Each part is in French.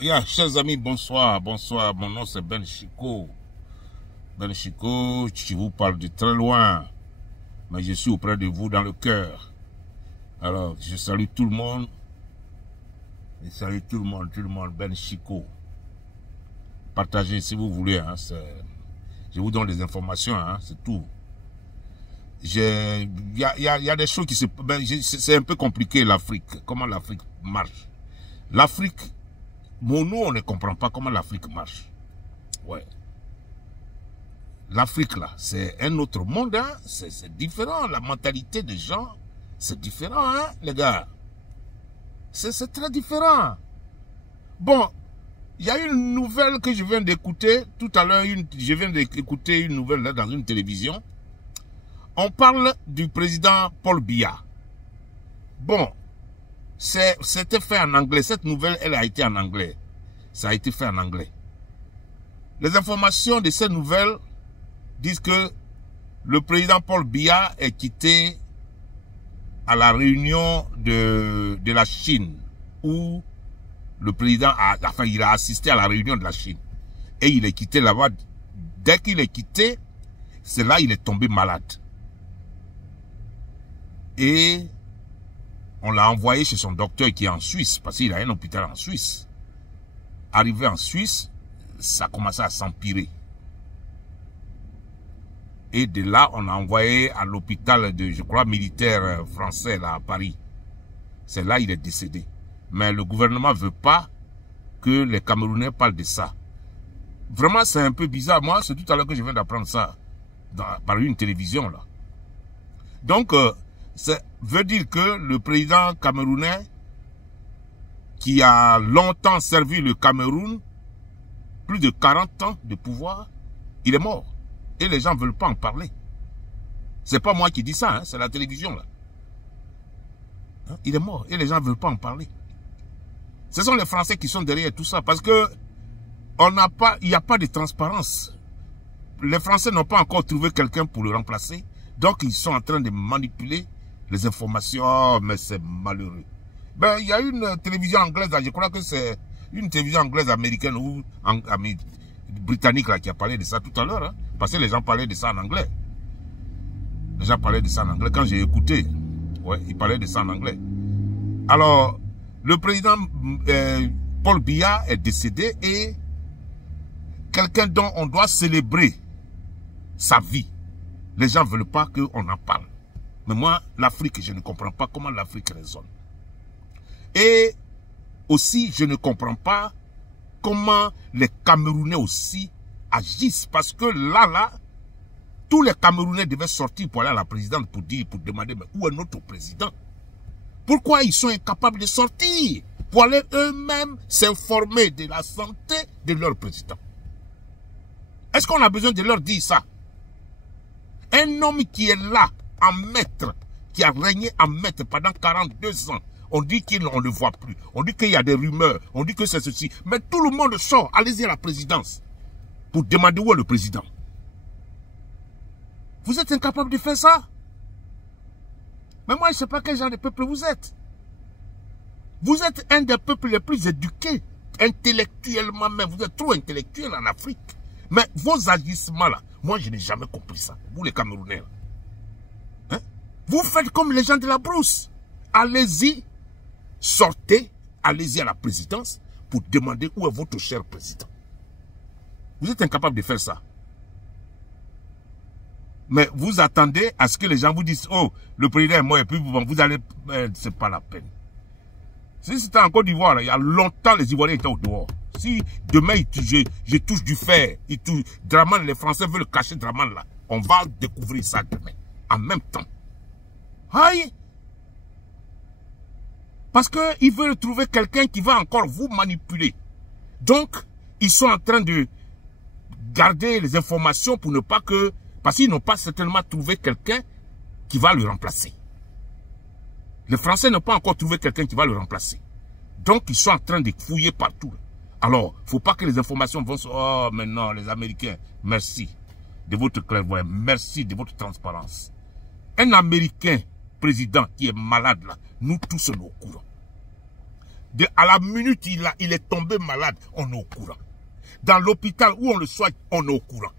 Yeah, chers amis, bonsoir, bonsoir. Mon nom c'est Ben Chicot. Ben Chicot, je vous parle de très loin, mais je suis auprès de vous dans le cœur. Alors, je salue tout le monde. Je salue tout le monde, Ben Chicot. Partagez si vous voulez, hein, je vous donne des informations, hein, c'est tout. Il y a des choses qui c'est un peu compliqué l'Afrique, comment l'Afrique marche. L'Afrique, nous on ne comprend pas comment l'Afrique marche. Ouais. L'Afrique là, c'est un autre monde, hein, c'est différent, la mentalité des gens, c'est différent, hein, les gars. C'est très différent. Bon, il y a une nouvelle que je viens d'écouter, tout à l'heure, je viens d'écouter une nouvelle là, dans une télévision. On parle du président Paul Biya. Bon, c'était fait en anglais. Cette nouvelle, elle a été en anglais. Ça a été fait en anglais. Les informations de cette nouvelle disent que le président Paul Biya est quitté à la réunion de la Chine, où le président il a assisté à la réunion de la Chine. Et il est quitté là-bas. Dès qu'il est quitté, c'est là qu'il est tombé malade. Et on l'a envoyé chez son docteur qui est en Suisse, parce qu'il a un hôpital en Suisse. Arrivé en Suisse, ça a commencé à s'empirer. Et de là, on l'a envoyé à l'hôpital de, je crois, militaire français, là, à Paris. C'est là qu'il est décédé. Mais le gouvernement ne veut pas que les Camerounais parlent de ça. Vraiment, c'est un peu bizarre. Moi, c'est tout à l'heure que je viens d'apprendre ça par une télévision, là. Donc, ça veut dire que le président camerounais, qui a longtemps servi le Cameroun, plus de 40 ans de pouvoir, il est mort. Et les gens ne veulent pas en parler. C'est pas moi qui dis ça, hein, c'est la télévision, là. Hein, il est mort et les gens ne veulent pas en parler. Ce sont les Français qui sont derrière tout ça, parce que il n'y a pas de transparence. Les Français n'ont pas encore trouvé quelqu'un pour le remplacer. Donc, ils sont en train de manipuler les informations. Oh, mais c'est malheureux. Ben, il y a une télévision anglaise, je crois que c'est une télévision anglaise américaine ou britannique là, qui a parlé de ça tout à l'heure. Hein, parce que les gens parlaient de ça en anglais. Les gens parlaient de ça en anglais. Quand j'ai écouté, ouais, ils parlaient de ça en anglais. Alors, le président Paul Biya est décédé et quelqu'un dont on doit célébrer sa vie. Les gens ne veulent pas qu'on en parle. Mais moi, l'Afrique, je ne comprends pas comment l'Afrique raisonne. Et aussi, je ne comprends pas comment les Camerounais aussi agissent. Parce que là, tous les Camerounais devaient sortir pour aller à la présidente pour demander, mais où est notre président? Pourquoi ils sont incapables de sortir pour aller eux-mêmes s'informer de la santé de leur président? Est-ce qu'on a besoin de leur dire ça? Un homme qui est là, en maître, qui a régné en maître pendant 42 ans, on dit qu'on ne le voit plus. On dit qu'il y a des rumeurs, on dit que c'est ceci. Mais tout le monde sort, allez-y à la présidence, pour demander où est le président. Vous êtes incapable de faire ça? Mais moi, je ne sais pas quel genre de peuple vous êtes. Vous êtes un des peuples les plus éduqués, intellectuellement même. Vous êtes trop intellectuel en Afrique. Mais vos agissements là, moi je n'ai jamais compris ça. Vous les Camerounais là. Hein? Vous faites comme les gens de la brousse. Allez-y, sortez, allez-y à la présidence pour demander où est votre cher président. Vous êtes incapable de faire ça. Mais vous attendez à ce que les gens vous disent, oh, le président est mort et puis vous allez, c'est pas la peine. Si c'était en Côte d'Ivoire, il y a longtemps les Ivoiriens étaient au dehors. Si demain je touche du fer, Dramane, les Français veulent cacher Dramane là, on va découvrir ça demain, en même temps. Aïe! Parce qu'ils veulent trouver quelqu'un qui va encore vous manipuler. Donc, ils sont en train de garder les informations pour ne pas que... Parce qu'ils n'ont pas certainement trouvé quelqu'un qui va le remplacer. Les Français n'ont pas encore trouvé quelqu'un qui va le remplacer. Donc, ils sont en train de fouiller partout. Alors, il ne faut pas que les informations vont se... Oh, mais non, les Américains, merci de votre clairvoyance, merci de votre transparence. Un Américain président qui est malade là, nous tous sommes au courant. À la minute il est tombé malade, on est au courant. Dans l'hôpital où on le soigne, on est au courant.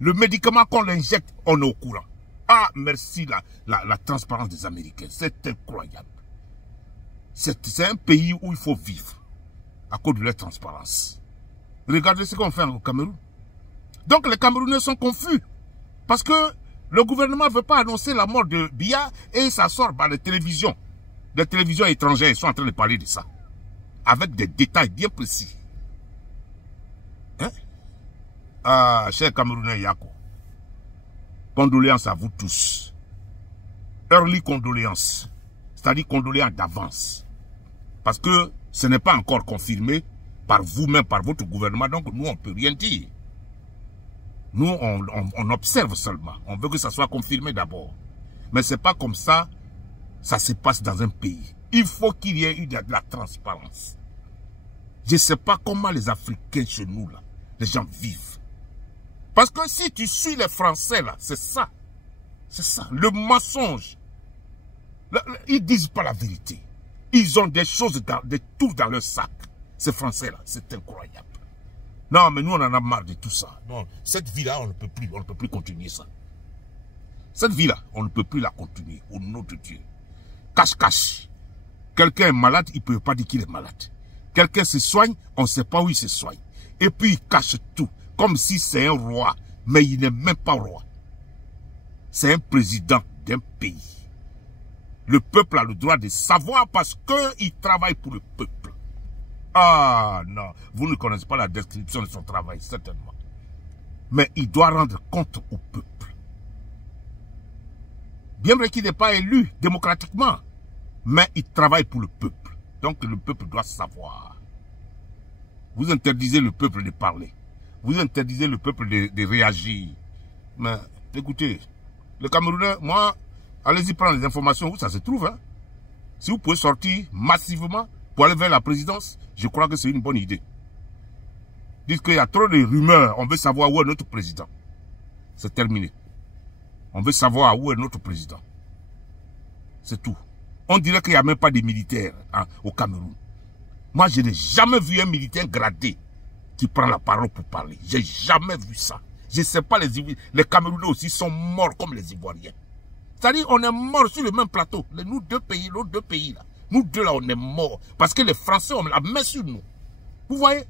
Le médicament qu'on l'injecte, on est au courant. Ah, merci la transparence des Américains. C'est incroyable. C'est un pays où il faut vivre à cause de leur transparence. Regardez ce qu'on fait au Cameroun. Donc les Camerounais sont confus. Parce que le gouvernement ne veut pas annoncer la mort de Biya et ça sort par les télévisions. Les télévisions étrangères sont en train de parler de ça. Avec des détails bien précis. Hein? Ah, chers Camerounais Yako. Condoléances à vous tous. Early condoléances. C'est-à-dire condoléances d'avance. Parce que ce n'est pas encore confirmé par vous-même, par votre gouvernement. Donc nous, on ne peut rien dire. Nous, on observe seulement. On veut que ça soit confirmé d'abord. Mais ce n'est pas comme ça, ça se passe dans un pays. Il faut qu'il y ait eu de la transparence. Je ne sais pas comment les Africains chez nous, là, les gens vivent. Parce que si tu suis les Français, là, c'est ça. C'est ça, le mensonge. Ils ne disent pas la vérité. Ils ont des choses, des tout dans leur sac. Ces Français-là, c'est incroyable. Non, mais nous, on en a marre de tout ça. Non, cette vie-là, on ne peut plus continuer ça. Cette vie-là, on ne peut plus la continuer, au nom de Dieu. Cache-cache. Quelqu'un est malade, il ne peut pas dire qu'il est malade. Quelqu'un se soigne, on ne sait pas où il se soigne. Et puis, il cache tout, comme si c'est un roi. Mais il n'est même pas roi. C'est un président d'un pays. Le peuple a le droit de savoir parce qu'il travaille pour le peuple. Ah non, vous ne connaissez pas la description de son travail, certainement. Mais il doit rendre compte au peuple. Bien vrai qu'il n'est pas élu démocratiquement, mais il travaille pour le peuple. Donc le peuple doit savoir. Vous interdisez le peuple de parler. Vous interdisez le peuple de réagir. Mais écoutez, le Camerounais, moi, allez-y prendre les informations où ça se trouve. Hein. Si vous pouvez sortir massivement pour aller vers la présidence, je crois que c'est une bonne idée. Dites qu'il y a trop de rumeurs, on veut savoir où est notre président. C'est terminé. On veut savoir où est notre président. C'est tout. On dirait qu'il n'y a même pas de militaires hein, au Cameroun. Moi, je n'ai jamais vu un militaire gradé qui prend la parole pour parler. J'ai jamais vu ça. Je ne sais pas, les Camerounais aussi sont morts comme les Ivoiriens. C'est-à-dire, on est morts sur le même plateau. Nous deux pays, l'autre deux pays là. Nous deux là, on est morts. Parce que les Français ont la main sur nous. Vous voyez?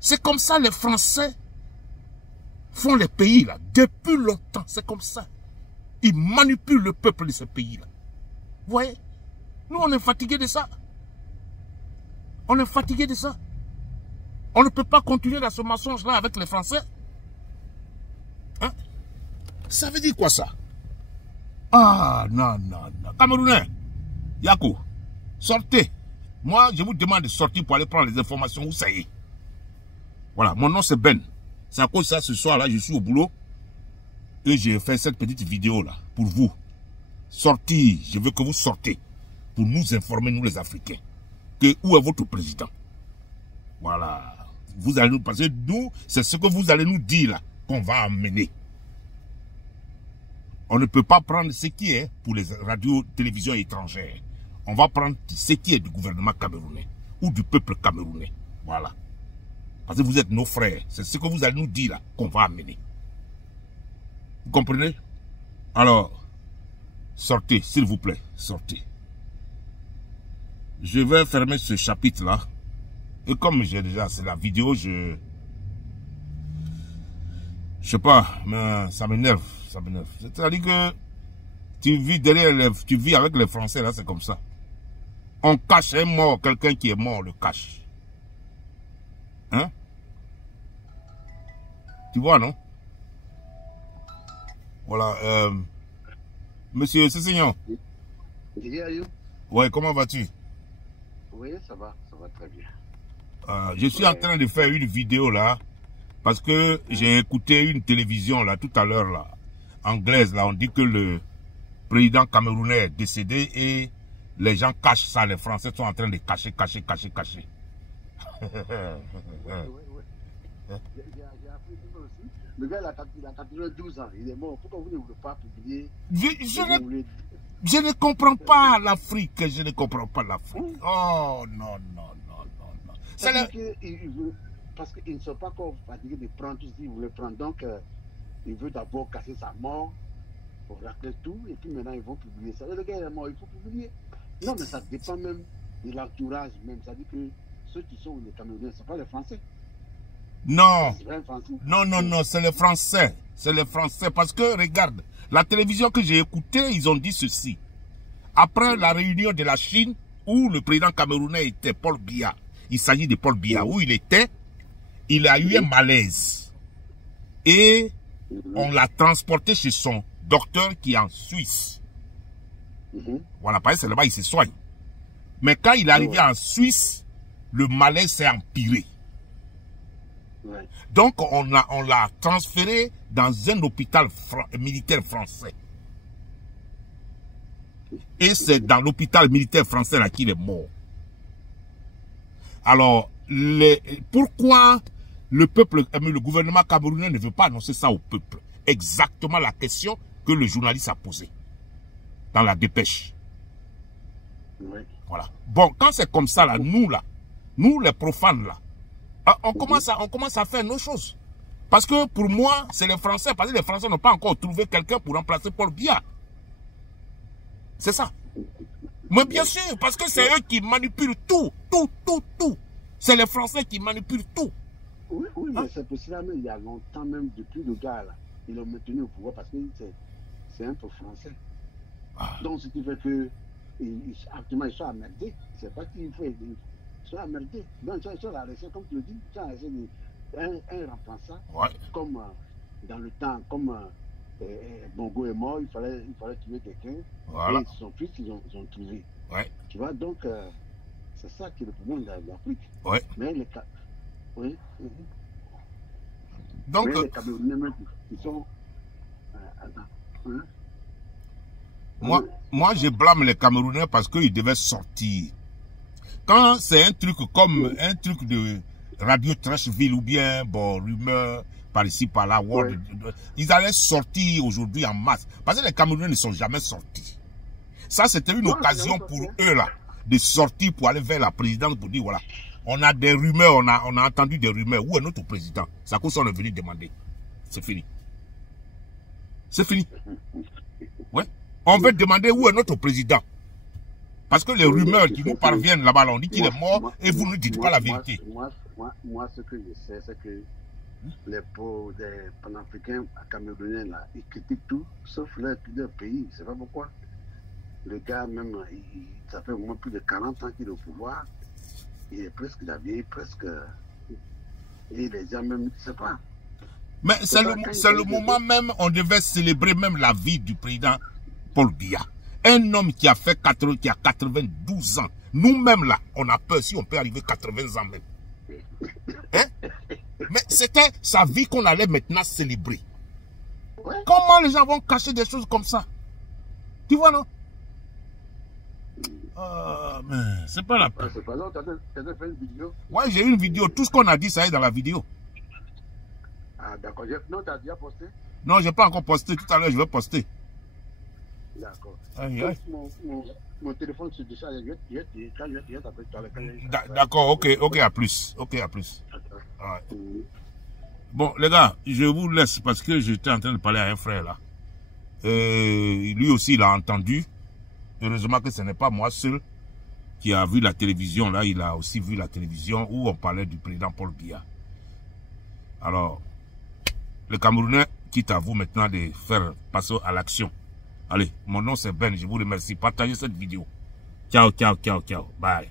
C'est comme ça les Français font les pays là. Depuis longtemps, c'est comme ça. Ils manipulent le peuple de ce pays là. Vous voyez? Nous, on est fatigués de ça. On est fatigués de ça. On ne peut pas continuer dans ce mensonge-là avec les Français. Hein? Ça veut dire quoi ça? Ah, non, non, non. Camerounais, Yako, sortez. Moi, je vous demande de sortir pour aller prendre les informations où ça y est. Voilà, mon nom c'est Ben. C'est à cause de ça, ce soir-là, je suis au boulot. Et j'ai fait cette petite vidéo-là pour vous. Sortir, je veux que vous sortez. Pour nous informer, nous les Africains. Que où est votre président? Voilà. Vous allez nous passer, nous, c'est ce que vous allez nous dire là, qu'on va amener. On ne peut pas prendre ce qui est pour les radios, télévisions étrangères. On va prendre ce qui est du gouvernement camerounais ou du peuple camerounais. Voilà. Parce que vous êtes nos frères. C'est ce que vous allez nous dire là qu'on va amener. Vous comprenez? Alors, sortez, s'il vous plaît, sortez. Je vais fermer ce chapitre-là. Et comme j'ai déjà, c'est la vidéo, je sais pas, mais ça m'énerve, ça m'énerve. C'est-à-dire que tu vis derrière, tu vis avec les Français, là, c'est comme ça. On cache un mort, quelqu'un qui est mort, on le cache. Hein? Tu vois, non? Voilà, monsieur Cessignon. Ouais, comment vas-tu? Oui, ça va très bien. Je suis en train de faire une vidéo là, parce que j'ai écouté une télévision là, tout à l'heure là, anglaise là, on dit que le président camerounais est décédé et les gens cachent ça, les Français sont en train de cacher. Oui. J'ai appris ça aussi. Le gars, il a 92 ans. Il est mort. Pourquoi vous ne voulez pas publier? Je ne comprends pas l'Afrique. Je ne comprends pas l'Afrique. Oh, non, non, non, non, non. Parce qu'ils ne sont pas encore fatigués de prendre tout ce qu'ils voulaient prendre. Donc, il veut d'abord casser sa mort pour racler tout. Et puis maintenant, ils vont publier ça. Et le gars est mort, il faut publier. Non, mais ça dépend même de l'entourage même. Ça dit que ceux qui sont les Camerounais, ce ne sont pas les Français. Non. Non, non, non, c'est les Français. C'est les Français. Parce que, regarde, la télévision que j'ai écoutée, ils ont dit ceci. Après la réunion de la Chine, où le président camerounais était Paul Biya, il s'agit de Paul Biya, où il était, il a eu un malaise. Et on l'a transporté chez son docteur qui est en Suisse. Voilà, parce que c'est là-bas il se soigne. Mais quand il est arrivé en Suisse, le malaise s'est empiré. Donc on l'a transféré dans un hôpital militaire français. Et c'est dans l'hôpital militaire français là qu'il est mort. Alors, pourquoi le peuple, le gouvernement camerounais ne veut pas annoncer ça au peuple? Exactement la question que le journaliste a posée dans la dépêche. Voilà. Bon, quand c'est comme ça là, nous les profanes là, on commence à faire nos choses. Parce que pour moi, c'est les Français, parce que les Français n'ont pas encore trouvé quelqu'un pour remplacer Paul Biya. C'est ça. Mais bien sûr, parce que c'est eux qui manipulent tout. C'est les Français qui manipulent tout. Oui, mais c'est pour cela, mais il y a longtemps même, depuis le gars là, ils l'ont maintenu au pouvoir parce que c'est un peu français. Donc, ce qui fait que, actuellement, ils sont emmerdés. C'est pas qu'il faut, ils sont emmerdés. Donc, ils sont arrêtés, comme tu le dis, ils sont arrêtés un remplaçant, comme dans le temps, comme Bongo est mort, il fallait tuer quelqu'un. Voilà. Et son fils, ils ont trouvé. Tu vois, donc, c'est ça qui est le problème de l'Afrique. Mais les donc, mais les Camerounais même, ils sont... Moi, je blâme les Camerounais parce qu'ils devaient sortir. Quand c'est un truc comme un truc de Radio Trashville ou bien, bon, rumeur par ici, par là, ils allaient sortir aujourd'hui en masse. Parce que les Camerounais ne sont jamais sortis. Ça, c'était une occasion pour eux, là, de sortir pour aller vers la présidence pour dire, voilà, on a des rumeurs, on a entendu des rumeurs. Où est notre président? C'est à cause qu'on est venu demander. C'est fini. C'est fini. Ouais. On veut demander où est notre président. Parce que les rumeurs qui nous parviennent là-bas, on dit qu'il est mort et vous ne dites pas la vérité. Moi, ce que je sais, c'est que les panafricains camerounais, là, ils critiquent tout, sauf leur pays. Je ne sais pas pourquoi. Le gars, même, ça fait au moins plus de 40 ans qu'il est au pouvoir. Il est presque la vieille, presque. Et les gens même, je ne sais pas. Mais c'est le moment même, on devait célébrer même la vie du président Paul Biya. Un homme qui a 92 ans. Nous-mêmes là, on a peur si on peut arriver 80 ans même. Hein? Mais c'était sa vie qu'on allait maintenant célébrer. Comment les gens vont cacher des choses comme ça? Tu vois, non? Mais c'est pas la peine. C'est pas là, tu as fait une vidéo? Ouais, j'ai une vidéo. Tout ce qu'on a dit, ça est dans la vidéo. Ah, d'accord. Non, tu as déjà posté? Non, je n'ai pas encore posté. Tout à l'heure, je vais poster. D'accord. Mon téléphone se décharge. Je vais t'appeler tout à l'heure. D'accord, ok, à plus. Ok, à plus. Ouais. Bon, les gars, je vous laisse parce que j'étais en train de parler à un frère là. Lui aussi, il a entendu. Heureusement que ce n'est pas moi seul qui a vu la télévision. Là, il a aussi vu la télévision où on parlait du président Paul Biya. Alors, les Camerounais, quitte à vous maintenant de faire passer à l'action. Allez, mon nom c'est Ben, je vous remercie. Partagez cette vidéo. Ciao, ciao, ciao, ciao. Bye.